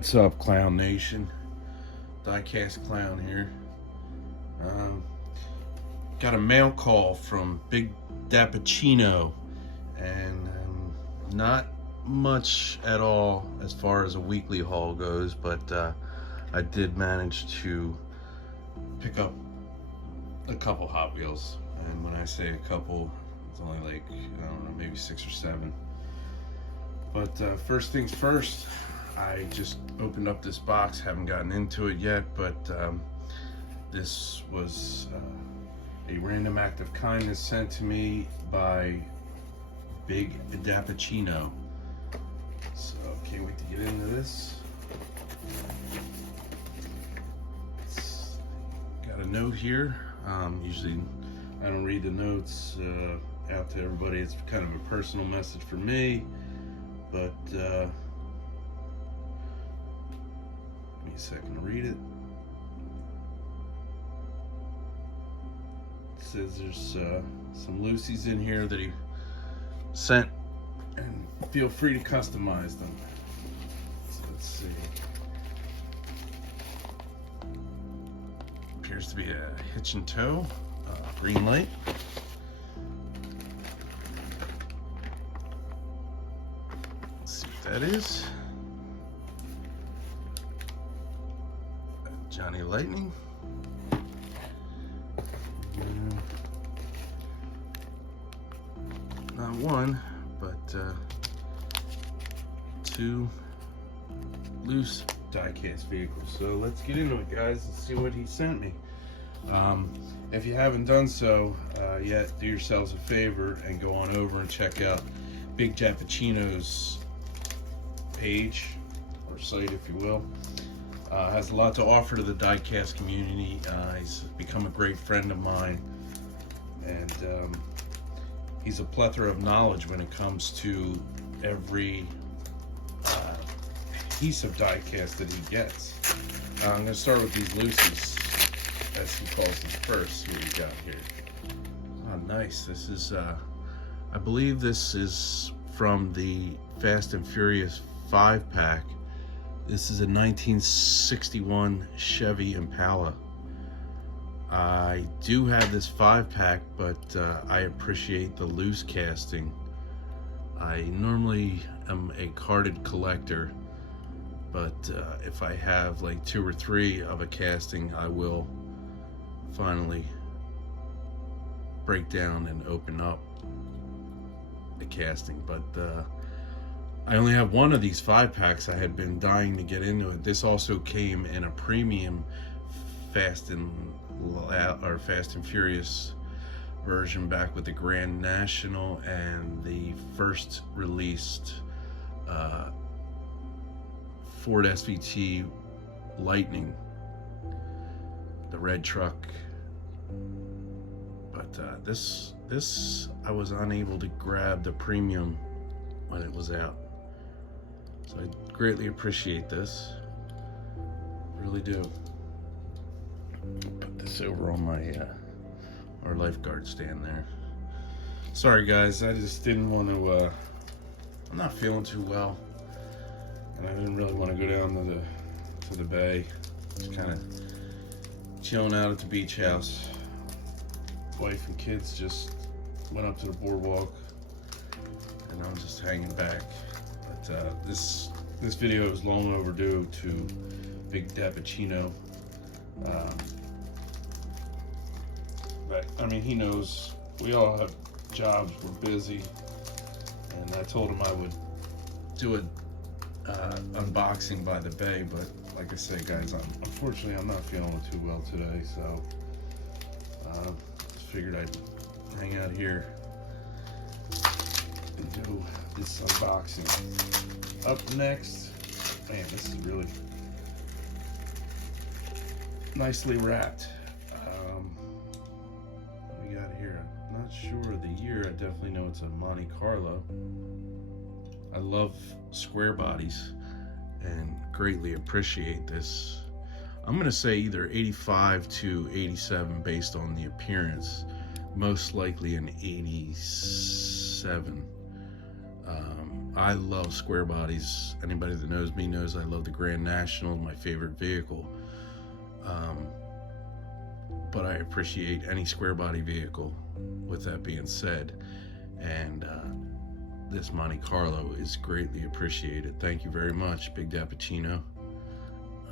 What's up, Clown Nation? Diecast Clown here. Got a mail call from Big DPP, and not much at all as far as a weekly haul goes, but I did manage to pick up a couple Hot Wheels. And when I say a couple, it's only like, I don't know, maybe 6 or 7. But first things first, I just opened up this box, haven't gotten into it yet, but this was a random act of kindness sent to me by Big DPP. So can't wait to get into this. It's got a note here. Usually I don't read the notes out to everybody. It's kind of a personal message for me, but give me a second to read it. It says there's some Lucy's in here that he sent, and feel free to customize them. So let's see. Appears to be a hitch and tow, green light. Let's see what that is. Johnny Lightning. Not one, but 2 loose diecast vehicles. So let's get into it, guys, and see what he sent me. If you haven't done so yet, do yourselves a favor and go on over and check out Big DPP's page or site, if you will. Has a lot to offer to the diecast community. He's become a great friend of mine, and he's a plethora of knowledge when it comes to every piece of diecast that he gets. I'm going to start with these Lucy's, as he calls them first. See what we got here. Oh, nice. This is, I believe this is from the Fast and Furious 5-pack. This is a 1961 Chevy Impala. I do have this 5-pack, but I appreciate the loose casting. I normally am a carded collector, but if I have like 2 or 3 of a casting, I will finally break down and open up the casting. But I only have one of these 5-packs. I had been dying to get into it. This also came in a premium Fast and Furious version back with the Grand National and the first released Ford SVT Lightning, the red truck. But this I was unable to grab the premium when it was out. So I greatly appreciate this. Really do. Put this over on my our lifeguard stand there. Sorry guys, I just didn't want to I'm not feeling too well, and I didn't really want to go down to the bay. Just kind of chilling out at the beach house. Wife and kids just went up to the boardwalk, and I'm just hanging back. But this video is long overdue to Big DPP. But I mean, he knows we all have jobs, we're busy, and I told him I would do an unboxing by the bay, but like I say, guys, unfortunately I'm not feeling too well today, so just figured I'd hang out here and do this unboxing. Up next, man, this is really nicely wrapped. What we got here? I'm not sure of the year. I definitely know it's a Monte Carlo. I love square bodies and greatly appreciate this. I'm gonna say either 85 to 87 based on the appearance. Most likely an 87. I love square bodies. Anybody that knows me knows I love the Grand National, my favorite vehicle. But I appreciate any square body vehicle, with that being said. And this Monte Carlo is greatly appreciated. Thank you very much, Big Dappicino.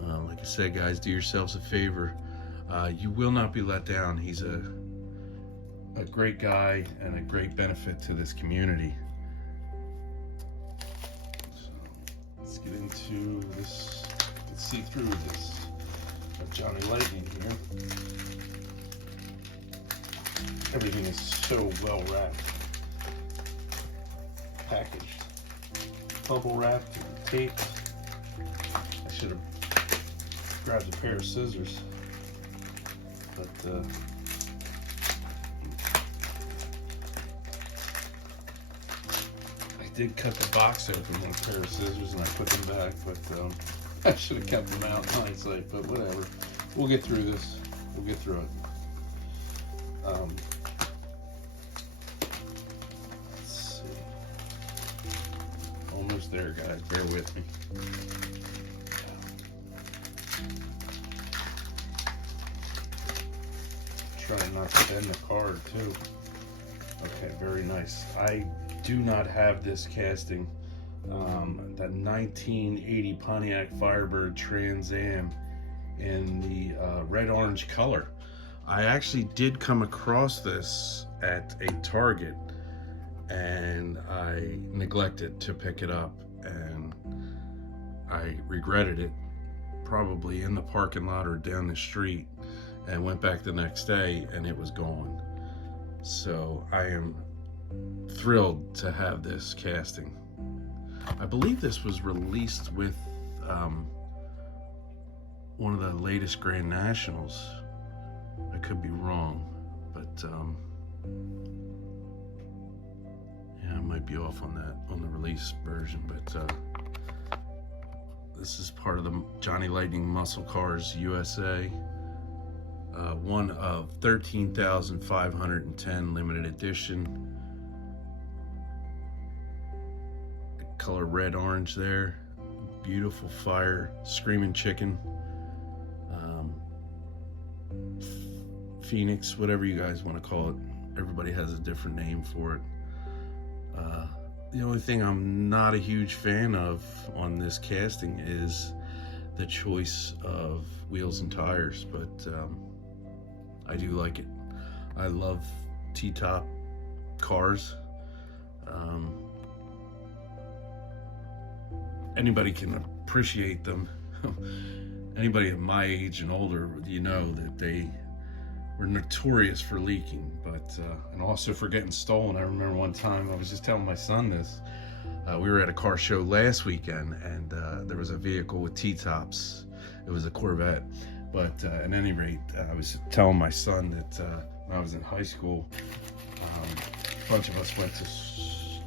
Like I said, guys, do yourselves a favor. You will not be let down. He's a great guy and a great benefit to this community. So let's get into this. You can see through this Johnny Lightning here. Everything is so well wrapped, packaged, bubble wrapped, and taped. I should have grabbed a pair of scissors, but I did cut the box open with a pair of scissors and I put them back, but I should have kept them out in hindsight, but whatever. We'll get through this. We'll get through it. Let's see. Almost there, guys. Bear with me. Trying not to bend the card too. Okay, very nice. I do not have this casting. That 1980 Pontiac Firebird Trans Am in the red-orange color. I actually did come across this at a Target, and I neglected to pick it up, and I regretted it, probably in the parking lot or down the street, and went back the next day and it was gone. So I am thrilled to have this casting. I believe this was released with one of the latest Grand Nationals. I could be wrong, but yeah, I might be off on that, on the release version, but this is part of the Johnny Lightning Muscle Cars USA. One of 13,510 limited edition. Color red orange there. Beautiful fire, screaming chicken. Phoenix, whatever you guys want to call it. Everybody has a different name for it. The only thing I'm not a huge fan of on this casting is the choice of wheels and tires, but I do like it. I love T-top cars. Anybody can appreciate them. Anybody of my age and older, you know that they were notorious for leaking, but and also for getting stolen. I remember one time, I was just telling my son this. We were at a car show last weekend, and there was a vehicle with T-tops. It was a Corvette. But at any rate, I was telling my son that when I was in high school, a bunch of us went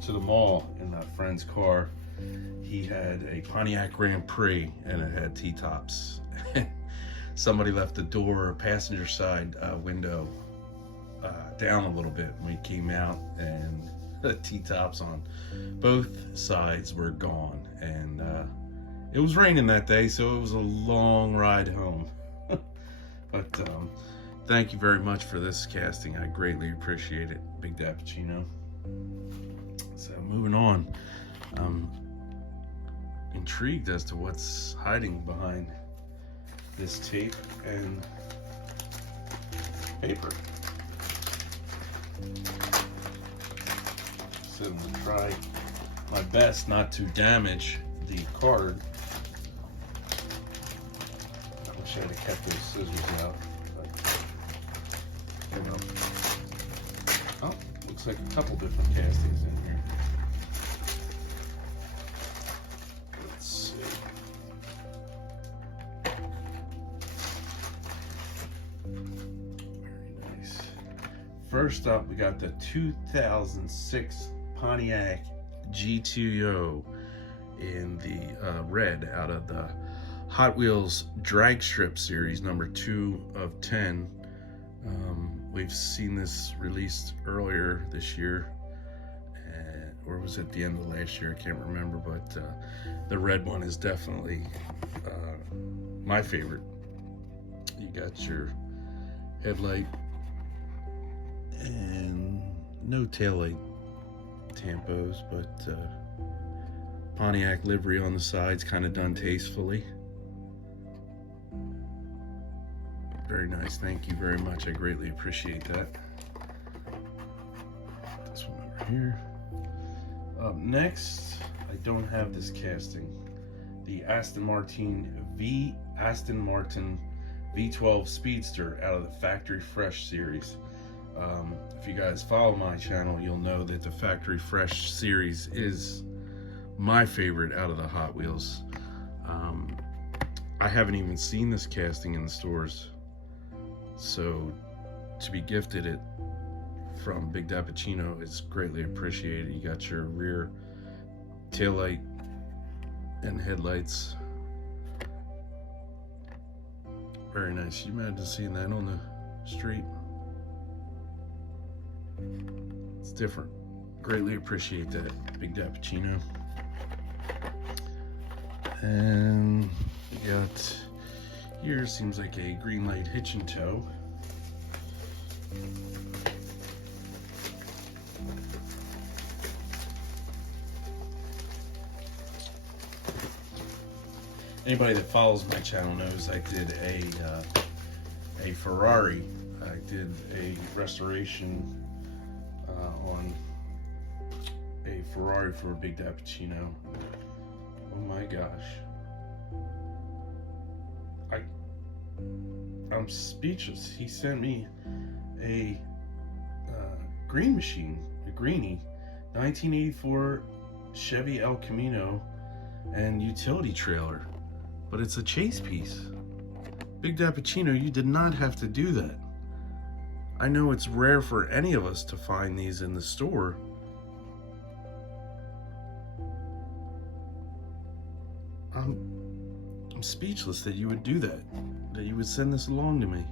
to the mall in a friend's car. He had a Pontiac Grand Prix and it had T-tops. Somebody left the door or passenger side window down a little bit when we came out, and the T-tops on both sides were gone. And it was raining that day, so it was a long ride home. But thank you very much for this casting. I greatly appreciate it, Big Dappicino. So moving on, I'm intrigued as to what's hiding behind this tape and paper. So I'm gonna try my best not to damage the card. I wish I had kept those scissors out, but you know. Oh, looks like a couple different castings in here. Let's see. Very nice. First up, we got the 2006 Pontiac GTO in the red out of the Hot Wheels Drag Strip Series, number 2 of 10. We've seen this released earlier this year, or was it the end of last year? I can't remember, but the red one is definitely my favorite. You got your headlight and no taillight tampos, but Pontiac livery on the sides, kind of done tastefully. Very nice. Thank you very much. I greatly appreciate that. This one over here. Up next, I don't have this casting. The Aston Martin V12 Speedster out of the Factory Fresh series. If you guys follow my channel, you'll know that the Factory Fresh series is my favorite out of the Hot Wheels. I haven't even seen this casting in the stores, so to be gifted it from Big DaPuccino is greatly appreciated. You got your rear taillight and headlights. Very nice. You imagine seeing that on the street? It's different. Greatly appreciate that, Big DaPuccino. And we got here, seems like a green light hitch and tow. Anybody that follows my channel knows I did a Ferrari. I did a restoration on a Ferrari for a Big DaPuccino. Oh my gosh. I'm speechless. He sent me a green machine, a greenie, 1984 Chevy El Camino and utility trailer, but it's a chase piece. Big DaPuccino, you did not have to do that. I know it's rare for any of us to find these in the store. I'm speechless that you would do that you would send this along to me.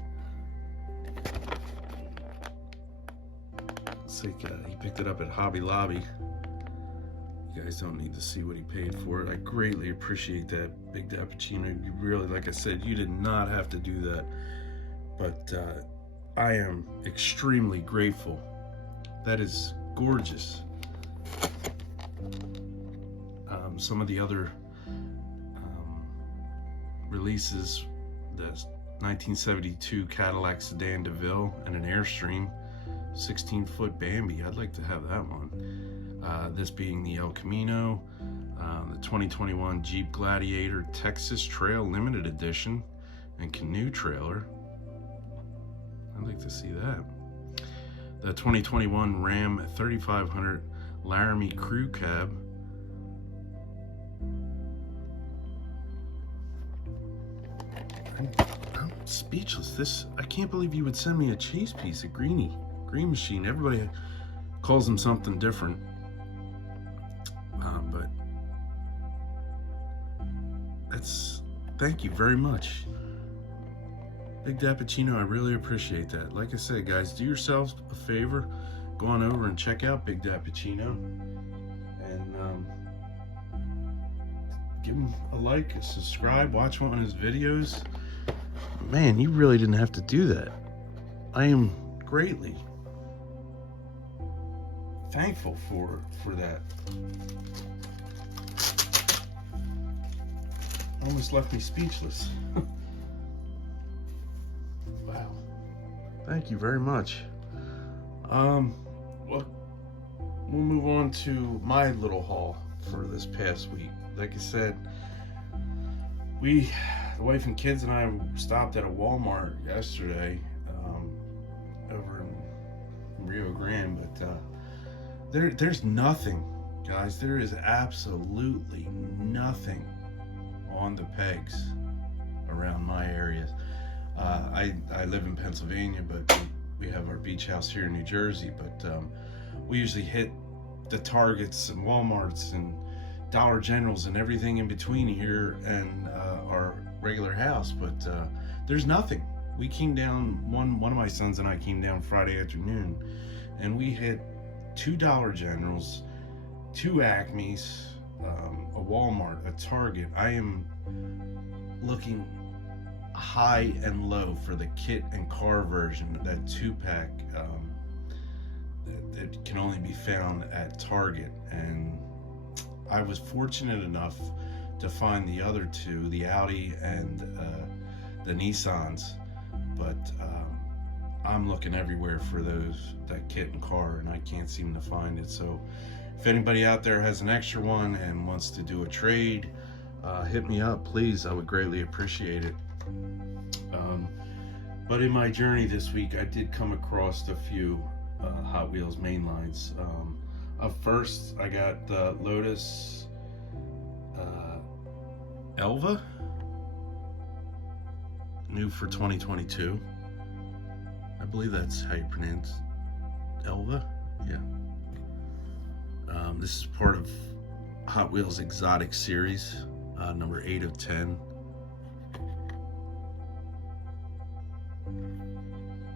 It's like he picked it up at Hobby Lobby. You guys don't need to see what he paid for it. I greatly appreciate that, Big DaPuccino. You really, like I said, you did not have to do that, but I am extremely grateful. That is gorgeous. Some of the other releases, the 1972 Cadillac Sedan DeVille and an Airstream 16-foot Bambi. I'd like to have that one. This being the El Camino, the 2021 Jeep Gladiator Texas Trail Limited Edition and canoe trailer. I'd like to see that. The 2021 Ram 3500 Laramie Crew Cab. I'm speechless. I can't believe you would send me a chase piece, a green machine. Everybody calls them something different, but thank you very much, Big DaPuccino. I really appreciate that. Like I said, guys, do yourselves a favor, go on over and check out Big DaPuccino and give him a like, a subscribe, watch one of his videos. Man, you really didn't have to do that. I am greatly thankful for that. Almost left me speechless. Wow. Thank you very much. Well, we'll move on to my little haul for this past week. Like I said, the wife and kids and I stopped at a Walmart yesterday over in Rio Grande, but there's nothing, guys. There is absolutely nothing on the pegs around my area. I live in Pennsylvania, but we have our beach house here in New Jersey, but we usually hit the Targets and Walmarts and Dollar Generals and everything in between here and our regular house, but there's nothing. We came down, one of my sons and I came down Friday afternoon, and we hit 2 Dollar Generals, 2 Acmes, a Walmart, a Target. I am looking high and low for the kit and car version, that 2-pack that can only be found at Target. And I was fortunate enough to find the other two, the Audi and the Nissans, but I'm looking everywhere for that kit and car, and I can't seem to find it. So if anybody out there has an extra one and wants to do a trade, hit me up, please. I would greatly appreciate it. But in my journey this week, I did come across a few Hot Wheels mainlines. Up first, I got the Lotus Elva, new for 2022. I believe that's how you pronounce Elva. Yeah. This is part of Hot Wheels Exotic Series, number 8 of 10.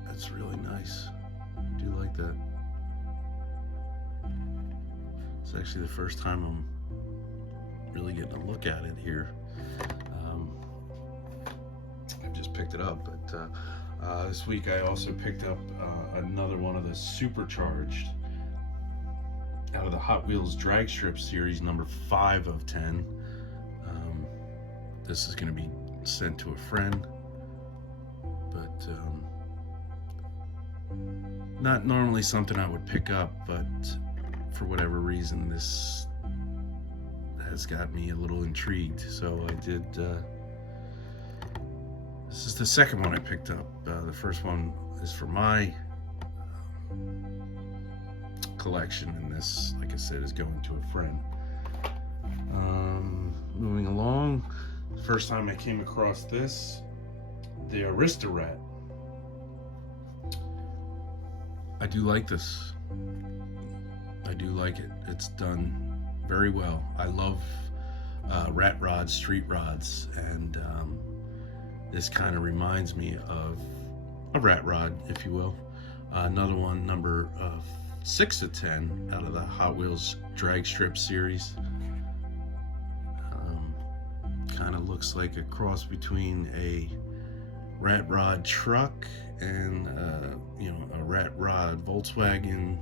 That's really nice. I do like that. It's actually the first time I'm really getting a look at it here. I've just picked it up, but this week I also picked up another one of the supercharged out of the Hot Wheels Drag Strip series, number 5 of 10. This is going to be sent to a friend, but not normally something I would pick up, but for whatever reason this has got me a little intrigued, so I did. This is the second one I picked up. The first one is for my collection, and this, like I said, is going to a friend. Moving along, the first time I came across this, the Aristorat. I do like this. I do like it. It's done very well. I love rat rods, street rods, and this kind of reminds me of a rat rod, if you will. Another one, number 6 of 10 out of the Hot Wheels Drag Strip series. Kind of looks like a cross between a rat rod truck and a rat rod Volkswagen.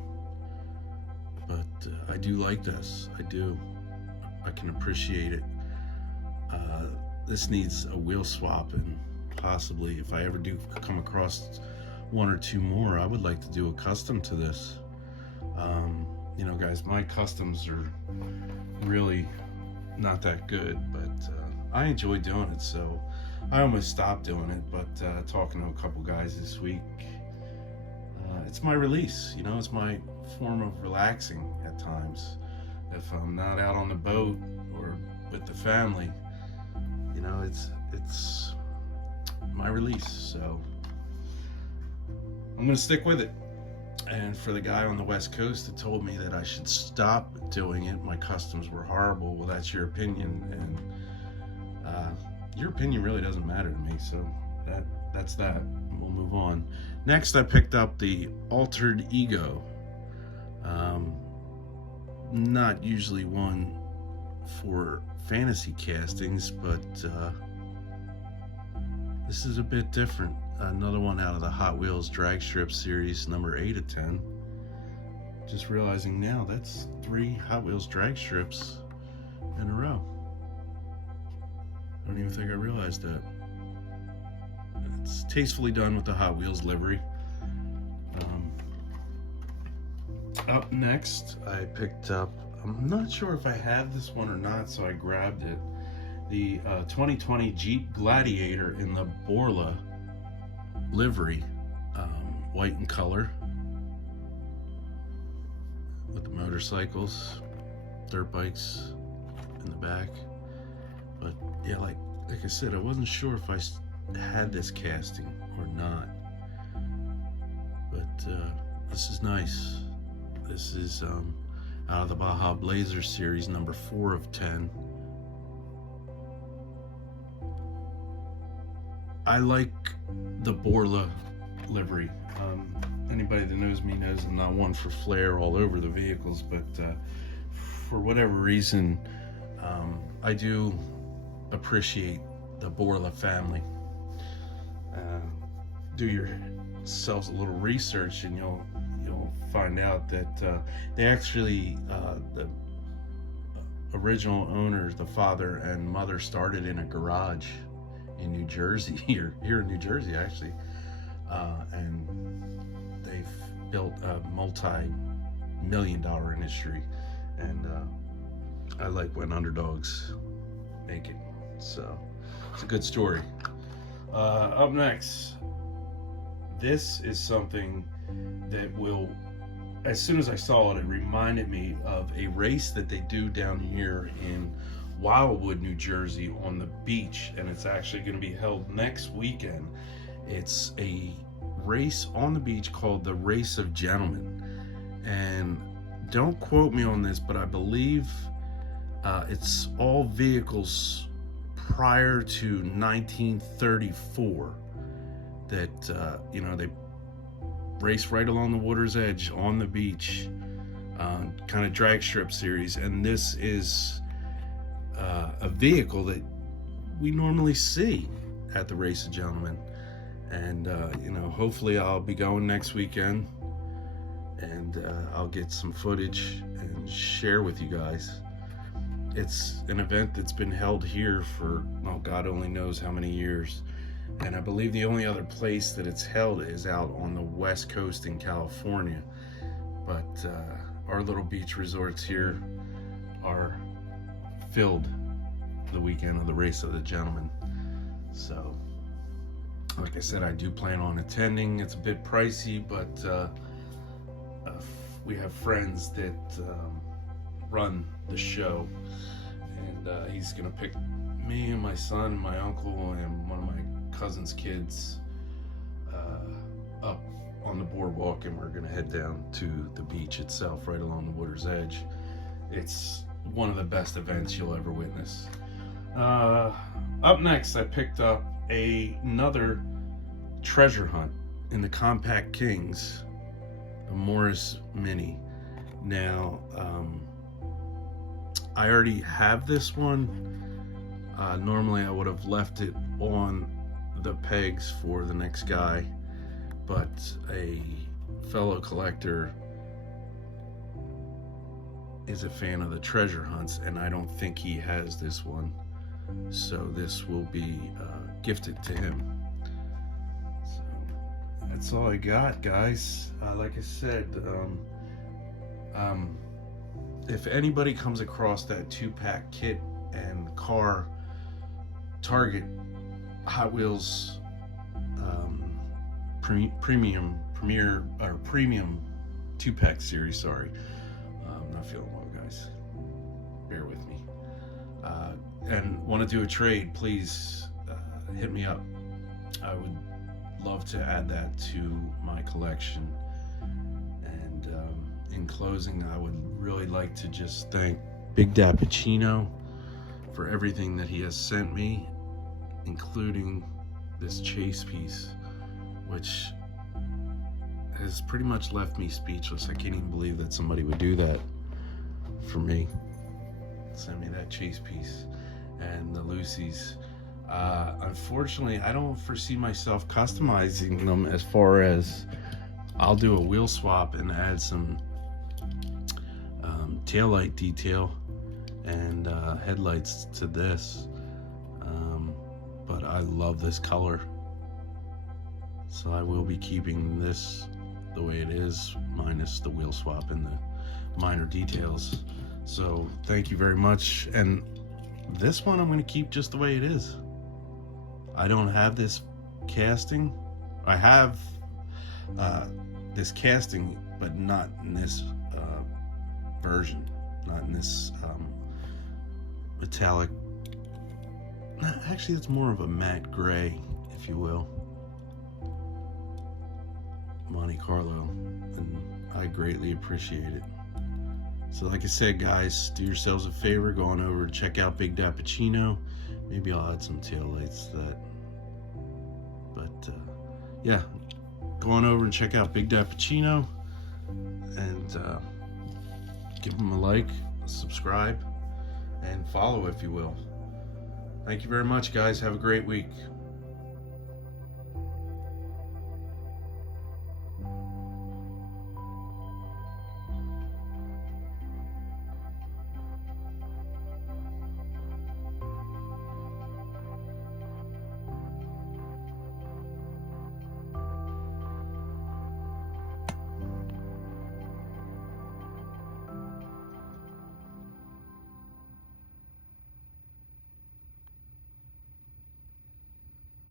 But I do like this. I do. I can appreciate it. This needs a wheel swap, and possibly if I ever do come across one or two more, I would like to do a custom to this. Guys, my customs are really not that good, but I enjoy doing it, so I almost stopped doing it. But talking to a couple guys this week, it's my release. It's my form of relaxing at times. If I'm not out on the boat or with the family, it's my release. So I'm gonna stick with it. And for the guy on the West Coast that told me that I should stop doing it, my customs were horrible, well, that's your opinion, and your opinion really doesn't matter to me. So that's that. We'll move on. Next, I picked up the Altered Ego. Not usually one for fantasy castings, but this is a bit different. Another one out of the Hot Wheels Drag Strip series, number 8 of 10. Just realizing now that's 3 Hot Wheels Drag Strips in a row. I don't even think I realized that. It's tastefully done with the Hot Wheels livery. Up next, I picked up, I'm not sure if I had this one or not, so I grabbed it. The 2020 Jeep Gladiator in the Borla livery, white in color, with the motorcycles, dirt bikes in the back. But yeah, like I said, I wasn't sure if I had this casting or not, but this is nice. This is out of the Baja Blazer series, number 4 of 10. I like the Borla livery. Anybody that knows me knows I'm not one for flair all over the vehicles, but for whatever reason, I do appreciate the Borla family. Do yourselves a little research, and you'll find out that they actually the original owners, the father and mother, started in a garage in New Jersey, here in New Jersey actually, and they've built a multi-million-dollar industry, and I like when underdogs make it. So it's a good story. Up next, this is something that will, as soon as I saw it, it reminded me of a race that they do down here in Wildwood, New Jersey on the beach, and it's actually going to be held next weekend. It's a race on the beach called the Race of Gentlemen, and don't quote me on this, but I believe it's all vehicles prior to 1934 that they race right along the water's edge on the beach, kind of drag strip series. And this is a vehicle that we normally see at the Race of Gentlemen, and hopefully I'll be going next weekend, and I'll get some footage and share with you guys. It's an event that's been held here for, oh, God only knows how many years. And I believe the only other place that it's held is out on the West Coast in California. But our little beach resorts here are filled the weekend of the Race of the Gentlemen. So, like I said, I do plan on attending. It's a bit pricey, but we have friends that run the show, and he's gonna pick me and my son and my uncle and one of my cousin's kids up on the boardwalk, and we're gonna head down to the beach itself right along the water's edge. It's one of the best events you'll ever witness. Up next, I picked up another treasure hunt in the Compact Kings, a Morris Mini. Now, I already have this one. Normally I would have left it on the pegs for the next guy, but a fellow collector is a fan of the treasure hunts, and I don't think he has this one, so this will be gifted to him. So that's all I got, guys. Like I said, if anybody comes across that 2-pack kit and car Target Hot Wheels premium 2-pack series, sorry, I'm not feeling well, guys, bear with me, and want to do a trade, please hit me up. I would love to add that to my collection. And in closing, I would really like to just thank Big DAPpuccino for everything that he has sent me, including this chase piece, which has pretty much left me speechless. I can't even believe that somebody would do that for me. Send me that chase piece. And the Lucy's. Unfortunately, I don't foresee myself customizing them, as far as I'll do a wheel swap and add some taillight detail and headlights to this. But I love this color, so I will be keeping this the way it is, minus the wheel swap and the minor details. So thank you very much. And this one I'm going to keep just the way it is. I don't have this casting. I have this casting, but not in this version, not in this metallic. Actually, it's more of a matte gray, if you will, Monte Carlo, and I greatly appreciate it. So like I said, guys, do yourselves a favor, go on over and check out Big DAPpuccino. Maybe I'll add some taillights to that. But yeah, go on over and check out Big DAPpuccino, and give him a like, subscribe, and follow if you will. Thank you very much, guys. Have a great week.